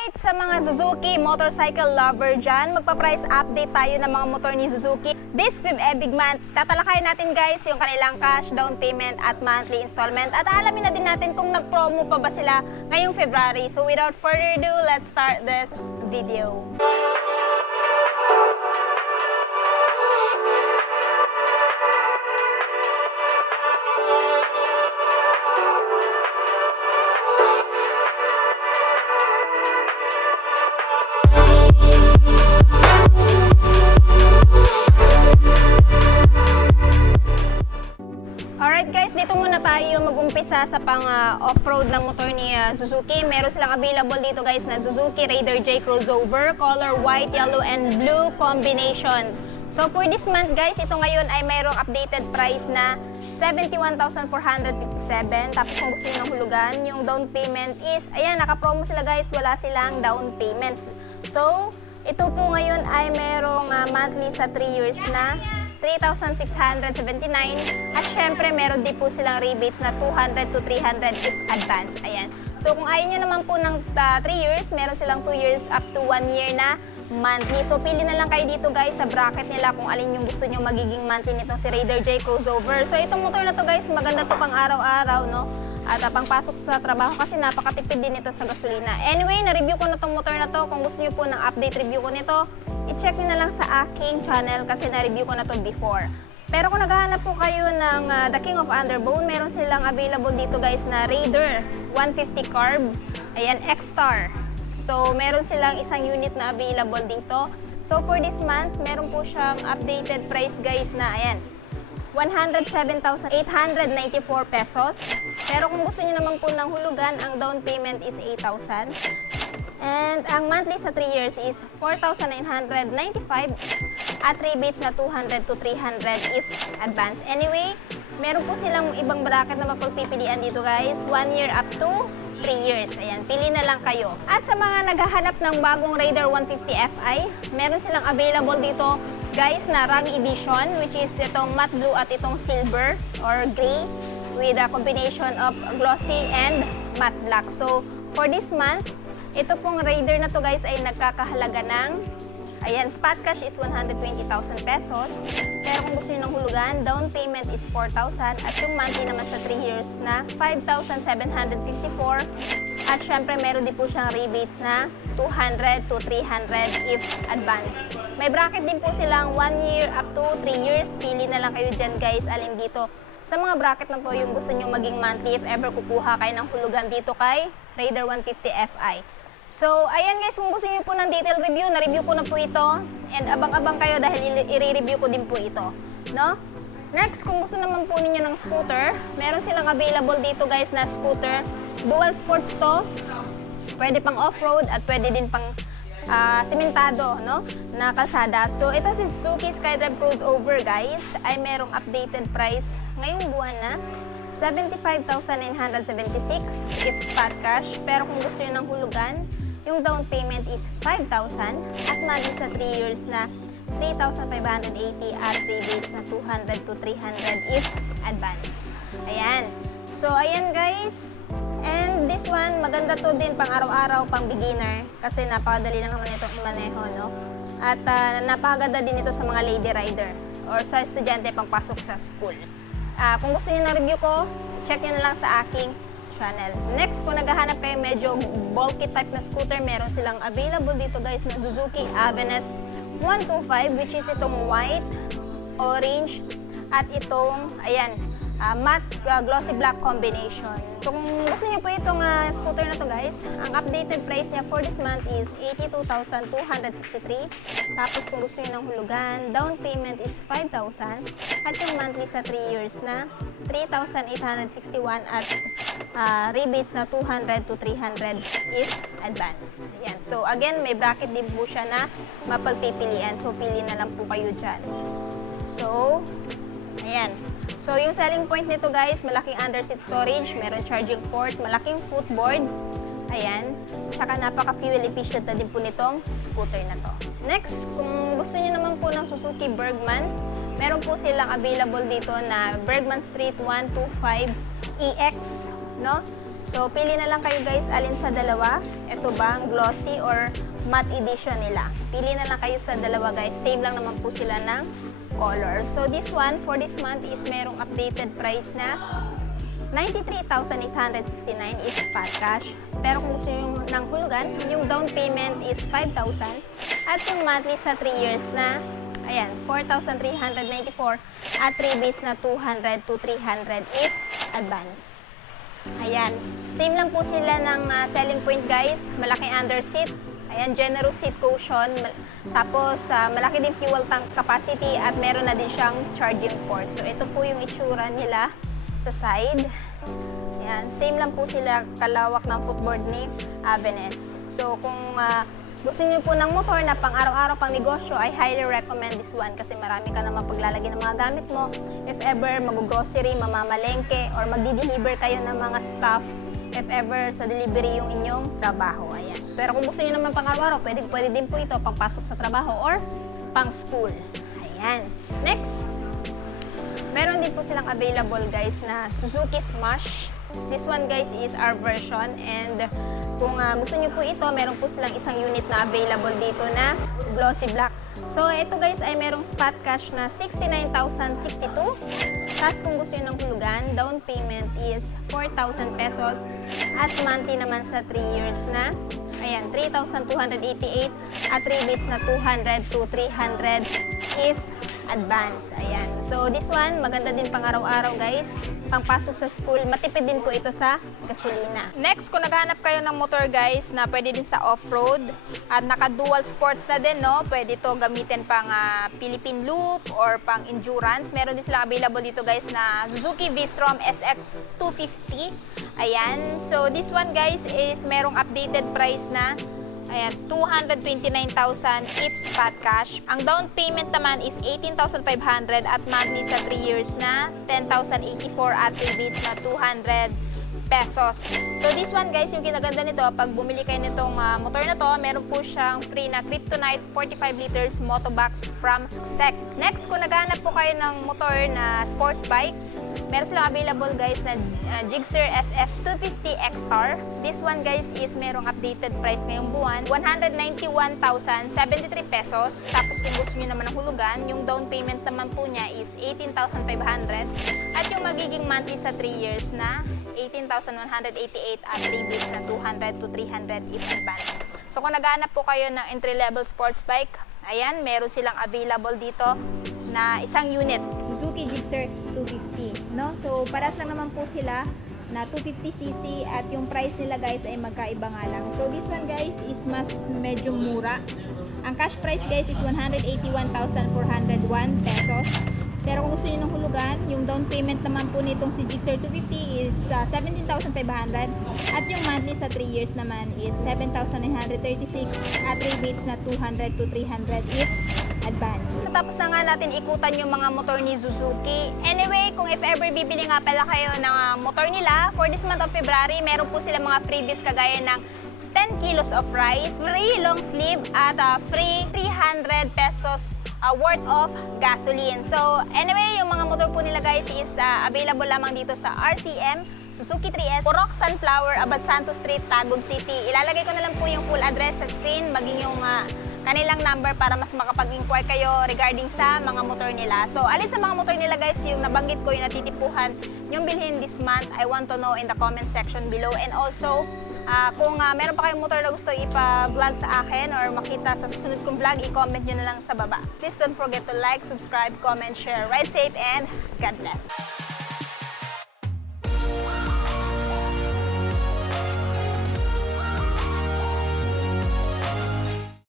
Alright, sa mga Suzuki motorcycle lover dyan, magpa-price update tayo ng mga motor ni Suzuki. This Feb-Ebig month, tatalakayin natin guys yung kanilang cash, down payment at monthly installment. At alamin na din natin kung nag-promo pa ba sila ngayong February. So without further ado, let's start this video. Alright guys, dito muna tayo mag-umpisa sa pang-off-road ng motor ni Suzuki. Meron silang available dito guys na Suzuki Raider J Crossover, color white, yellow, and blue combination. So for this month guys, ito ngayon ay mayroong updated price na 71,457. Tapos kung gusto nyo ng hulugan, yung down payment is, ayan, naka-promo sila guys, wala silang down payments. So, ito po ngayon ay mayroong monthly sa 3 years na 3,679 at syempre meron din po silang rebates na 200 to 300 if advance. Ayan. So kung ayaw nyo naman po ng 3 years, meron silang 2 years up to 1 year na monthly. So pili na lang kayo dito guys sa bracket nila kung alin yung gusto nyo magiging monthly nitong si Raider J Crossover. So itong motor na to guys, maganda to pang araw-araw, no? At pangpasok sa trabaho kasi napakatipid din ito sa gasolina. Anyway, na-review ko na tong motor na to. Kung gusto nyo po ng update review ko nito, i-check nyo na lang sa aking channel kasi na-review ko na to before. Pero kung naghahanap po kayo ng The King of Underbone, meron silang available dito guys na Raider 150 Carb. Ayan, X-Star. So, meron silang isang unit na available dito. So, for this month, meron po siyang updated price guys na, ayan, 107,894 pesos. Pero kung gusto niyo naman po ng hulugan, ang down payment is 8,000. And ang monthly sa 3 years is 4,995 at rebates na 200 to 300 if advance. Anyway, meron po silang ibang bracket na mapagpipilian dito guys. 1 year up to 3 years. Ayan, pili na lang kayo. At sa mga naghahanap ng bagong Raider 150 Fi, meron silang available dito guys na Rug Edition, which is itong matte blue at itong silver or gray with a combination of glossy and matte black. So, for this month, ito pong Raider na to guys ay nagkakahalaga ng, ayan, spot cash is 120,000 pesos. Pero kung gusto nyo ng hulugan, down payment is 4,000 at yung monthly naman sa 3 years na 5,754. At syempre, meron din po siyang rebates na 200 to 300 if advance. May bracket din po silang 1 year up to 3 years. Pili na lang kayo dyan guys, alin dito. Sa mga bracket na to, yung gusto nyo maging monthly if ever kukuha kayo ng hulugan dito kay Raider 150 Fi. So, ayan guys, kung gusto niyo po ng detailed review, na-review ko na po ito. And abang-abang kayo dahil i-review ko din po ito. No? Next, kung gusto naman po ninyo ng scooter, meron silang available dito guys na scooter. Dual sports to. Pwede pang off-road at pwede din pang simentado, no? Na kalsada. So, ito si Suzuki Skydrive Crossover guys, ay merong updated price ngayong buwan na 75,976 if spot cash. Pero kung gusto nyo ng hulugan, yung down payment is 5,000 at monthly sa 3 years na 3,580 at rebates na 200 to 300 if advance. Ayan. So, ayan guys. And this one, maganda to din pang araw-araw, pang beginner. Kasi napakadali lang naman itong imaneho, no? At napakaganda din ito sa mga lady rider or sa estudyante pang pasok sa school. Kung gusto niyo ng review ko, check nyo na lang sa aking channel. Next, kung naghahanap kayo medyo bulky type na scooter, meron silang available dito guys na Suzuki Avenes 125, which is itong white, orange, at itong, ayan, matte glossy black combination. So kung gusto niyo po itong scooter na to guys, ang updated price niya for this month is 82,263. Tapos kung gusto niyo ng hulugan, down payment is 5,000 at yung monthly sa 3 years na 3,861 at rebates na 200 to 300 if advance. Ayan. So again, may bracket din po siya na mapagpipilian. So pili na lang po kayo dyan. So, ayan. So, yung selling point nito guys, malaking underseat storage, meron charging port, malaking footboard, ayan, tsaka napaka-fuel efficient na din po nitong scooter na to. Next, kung gusto niyo naman po ng Suzuki Bergman, meron po silang available dito na Bergman Street 125 EX, no? So, pili na lang kayo guys alin sa dalawa. Ito ba ang glossy or matte edition nila? Pili na lang kayo sa dalawa guys. Same lang naman po sila ng color. So, this one for this month is merong updated price na 93,869 is spot cash. Pero kung gusto nyo ng hulugan, yung down payment is 5,000 at yung monthly sa 3 years na, ayan, 4,394 at rebates na 200 to 300 if advance. Ayan, same lang po sila ng selling point guys. Malaki under seat, ayan, generous seat cushion, tapos malaki din fuel tank capacity at meron na din siyang charging port. So ito po yung itsura nila sa side. Ayan, same lang po sila kalawak ng footboard ni Avenes. So kung gusto niyo po ng motor na pang araw-araw pang negosyo, I highly recommend this one kasi marami ka naman paglalagay ng mga gamit mo. If ever mag-grocery, mamamalengke, or magdi-deliver kayo ng mga stuff, if ever sa delivery yung inyong trabaho. Ayan. Pero kung gusto niyo naman pang araw-araw, pwede din po ito pang pasok sa trabaho or pang school. Ayan. Next, meron din po silang available guys na Suzuki Smash. This one guys is our version, and kung gusto niyo po ito, meron po silang isang unit na available dito na glossy black. So ito guys ay merong spot cash na 69,062. Tapos kung gusto niyo ng hulugan, down payment is 4,000 pesos at monthly naman sa 3 years na, ayan, 3,288 at rebates na 200 to 300 if advance. Ayan. So, this one, maganda din pang araw-araw, guys. Pangpasok sa school, matipid din po ito sa gasolina. Next, kung naghahanap kayo ng motor, guys, na pwede din sa off-road at naka-dual sports na din, no? Pwede ito gamitin pang Philippine Loop or pang endurance. Meron din sila available dito, guys, na Suzuki V-Strom SX 250. Ayan. So, this one, guys, is merong updated price na, ayan, 229,000 if spot cash. Ang down payment naman is 18,500 at monthly sa 3 years na 10,084 at rebates na 200 pesos. So this one guys, yung kinaganda nito, pag bumili kayo nitong motor na to, meron po siyang free na Kryptonite 45 liters motobox from SEC. Next, kung naghahanap po kayo ng motor na sports bike, meron silang available guys na Gixxer SF 250 X-Star. This one guys is merong updated price ngayong buwan, 191,073 pesos. Tapos kung gusto nyo naman ng hulugan, yung down payment naman po niya is 18,500 at yung magiging monthly sa 3 years na 18,188 at rebates na 200 to 300 if advance. So kung naghahanap po kayo ng entry-level sports bike, ayan, meron silang available dito na isang unit. Suzuki Gixxer 250, no? So paras lang naman po sila na 250cc at yung price nila guys ay magkaiba nga lang. So this one guys is mas medyo mura. Ang cash price guys is 181,401 pesos. Pero kung gusto niyo ng hulugan, yung down payment naman po nitong si Gixxer 250 is 17,500 at yung monthly sa 3 years naman is 7,936 at rebates na 200 to 300 if advance. Tapos na nga natin ikutan yung mga motor ni Suzuki. Anyway, kung if ever bibili nga pala kayo ng motor nila, for this month of February, meron po sila mga freebies kagaya ng 10 kilos of rice, free long sleeve at free 300 pesos worth of gasoline. So anyway, yung mga motor po nila guys is available lamang dito sa RCM, Suzuki 3S, Purok Sunflower, Abad Santos Street, Tagum City. Ilalagay ko na lang po yung full address sa screen, maging yung kanilang number para mas makapag-inquire kayo regarding sa mga motor nila. So alin sa mga motor nila guys yung nabanggit ko, yung natitipuhan yung bilhin this month, I want to know in the comment section below. And also, kung meron pa kayong motor na gusto ipa-vlog sa akin or makita sa susunod kong vlog, i-comment nyo na lang sa baba. Please don't forget to like, subscribe, comment, share. Ride safe and God bless!